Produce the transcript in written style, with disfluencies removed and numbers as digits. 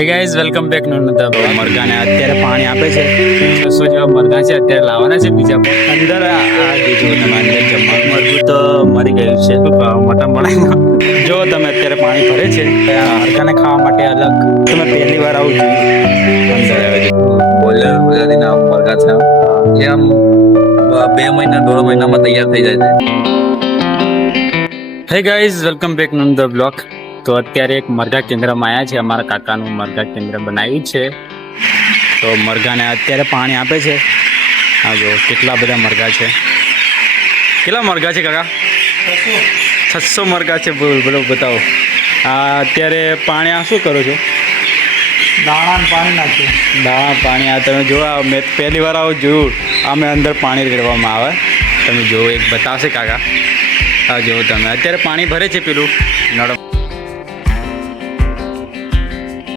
હે guys welcome back Narmada મરઘાને અત્યારે પાણી આપે છે 600 જેવા મરઘા છે અત્યારે લાવવાના છે બીજા અંદર આ દેજો તમે અંદર જમવાનું મરઘું તો મરી ગયું છે મોટા મોટા જો તમે અત્યારે પાણી ભરે છે આ મરઘાને ખાવા માટે અલગ તમે પહેલી વાર આવું જોયું અંદર આવે છે બોઈલર ગુજરાતીના મરઘા છે એ આમ 2 મહિના 1.5 મહિનામાં તૈયાર થઈ જાય છે. હે guys welcome back Narmada blog. તો અત્યારે એક મરઘા કેન્દ્રમાં આવ્યા છે. અમારા કાકાનું મરઘા કેન્દ્ર બનાવ્યું છે. તો મરઘાને અત્યારે પાણી આપે છે. હા જો કેટલા બધા મરઘા છે. કેટલા મરઘા છે કાકા? 600 મરઘા છે. બોલો બતાવો. આ અત્યારે પાણી આ શું કરો છો? દાણા પાણી નાખ્યું. દાણા પાણી આ તમે જો મેં પહેલી વાર આવું જોયું. અમે અંદર પાણી રેડવામાં આવે તમે જો એક બતાવશે કાકા. હા જો તમે અત્યારે પાણી ભરે છે પેલું નળ